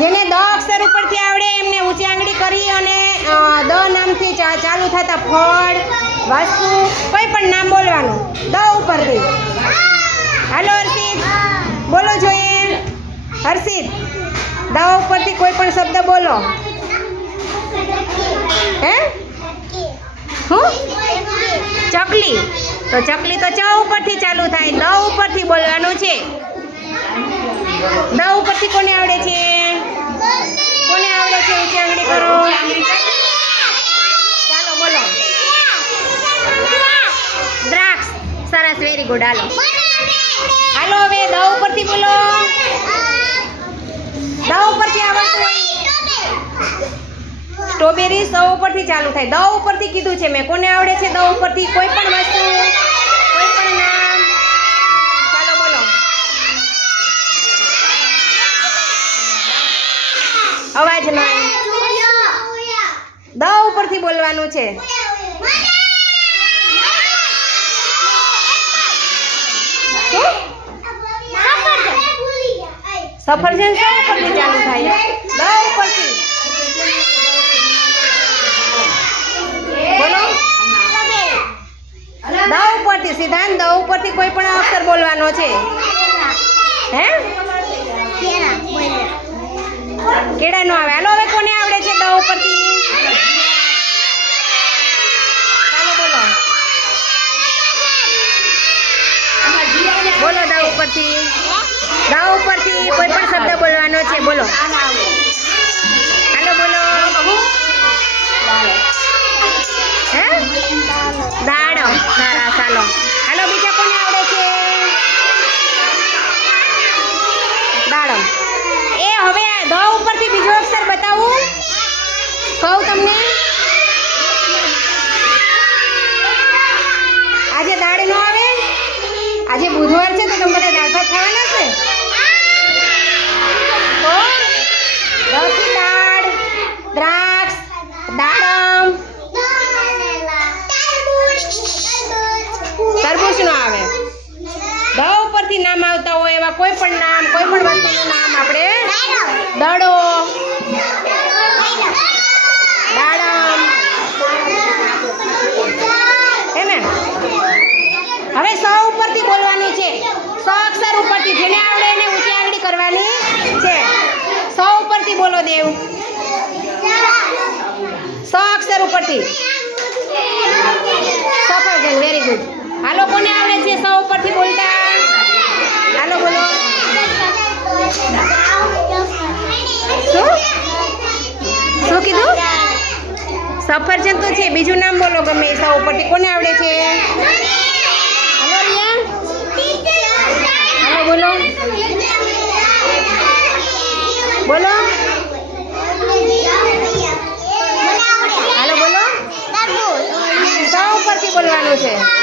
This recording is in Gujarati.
જેને દ અક્ષર ઉપરથી આવડે એમને ઊંચી આંગળી કરી અને દ નામથી ચાલુ થતા ફળ વસ્તુ કોઈ પણ નામ બોલવાનું. દ ઉપરથી. હાલો, હર્ષિત. બોલો જોઈએ હર્ષિત, દ ઉપરથી કોઈ પણ શબ્દ બોલો. હે? હું? ચકલી. તો ચકલી તો ચ ઉપરથી ચાલુ થાય. દ ઉપરથી બોલવાનું છે. દ ઉપરથી કોને આવડે છે કોને આવડે છે ઊંચી આંગળી કરો ચાલો બોલો દ્રાક્ષ સરસ વેરી ગુડ હાલો હવે દ ઉપરથી બોલો. દવ ઉપરથી આવડતું સ્ટ્રોબેરી સૌ ઉપરથી ચાલુ થાય. દવ ઉપરથી કીધું છે મેં. કોને આવડે છે દવ ઉપરથી? કોઈ પણ વસ્તુ. કોઈ અવાજ નહીં દ ઉપરથી બોલવાનું છે. સફરજન શા ઉપરથી ચાલુ થાય. દ ઉપરથી. બોલો. દા ઉપરથી સિદ્ધાંત દ ઉપરથી કોઈ પણ અક્ષર બોલવાનો છે. હે? કેળાનો આવે. હાલો હવે કોને આવડે છે દ ઉપરથી? બોલો. બોલો ઉપરથી. દ ઉપરથી કોઈ પણ શબ્દ બોલવાનો છે, બોલો. હાલો, બોલો. હે? દાડમ સરસ હાલો હાલો, બીજા કોને આવડે છે? દાડમ એ, હવે દ ઉપરથી બીજો અક્ષર બતાવું. કહું તમને. આજે દાળ ન આવે? આજે બુધવાર છે, તો તમારે દાળ ભાત ખાવાના છે તો દથી દાળ દ્રાક્ષ દાડમ તરબૂચ નો આવે. દ ઉપરથી નામ આવતા હોય એવા કોઈ પણ નામ, કોઈ પણ વસ્તુનું નામ આપણે દડો. દાડમ. હે ને હવે સ ઉપરથી બોલવાની છે. સ અક્ષર ઉપરથી જેને આવડે એને ઊંચી આંગળી કરવાની છે. સ ઉપરથી બોલો દેવ. સ અક્ષર ઉપરથી. બોલો ગમે એ સ ઉપરથી. કોને આવડે છે? હાલો બોલો. બોલો. હાલો બોલો. સ ઉપરથી બોલવાનું છે.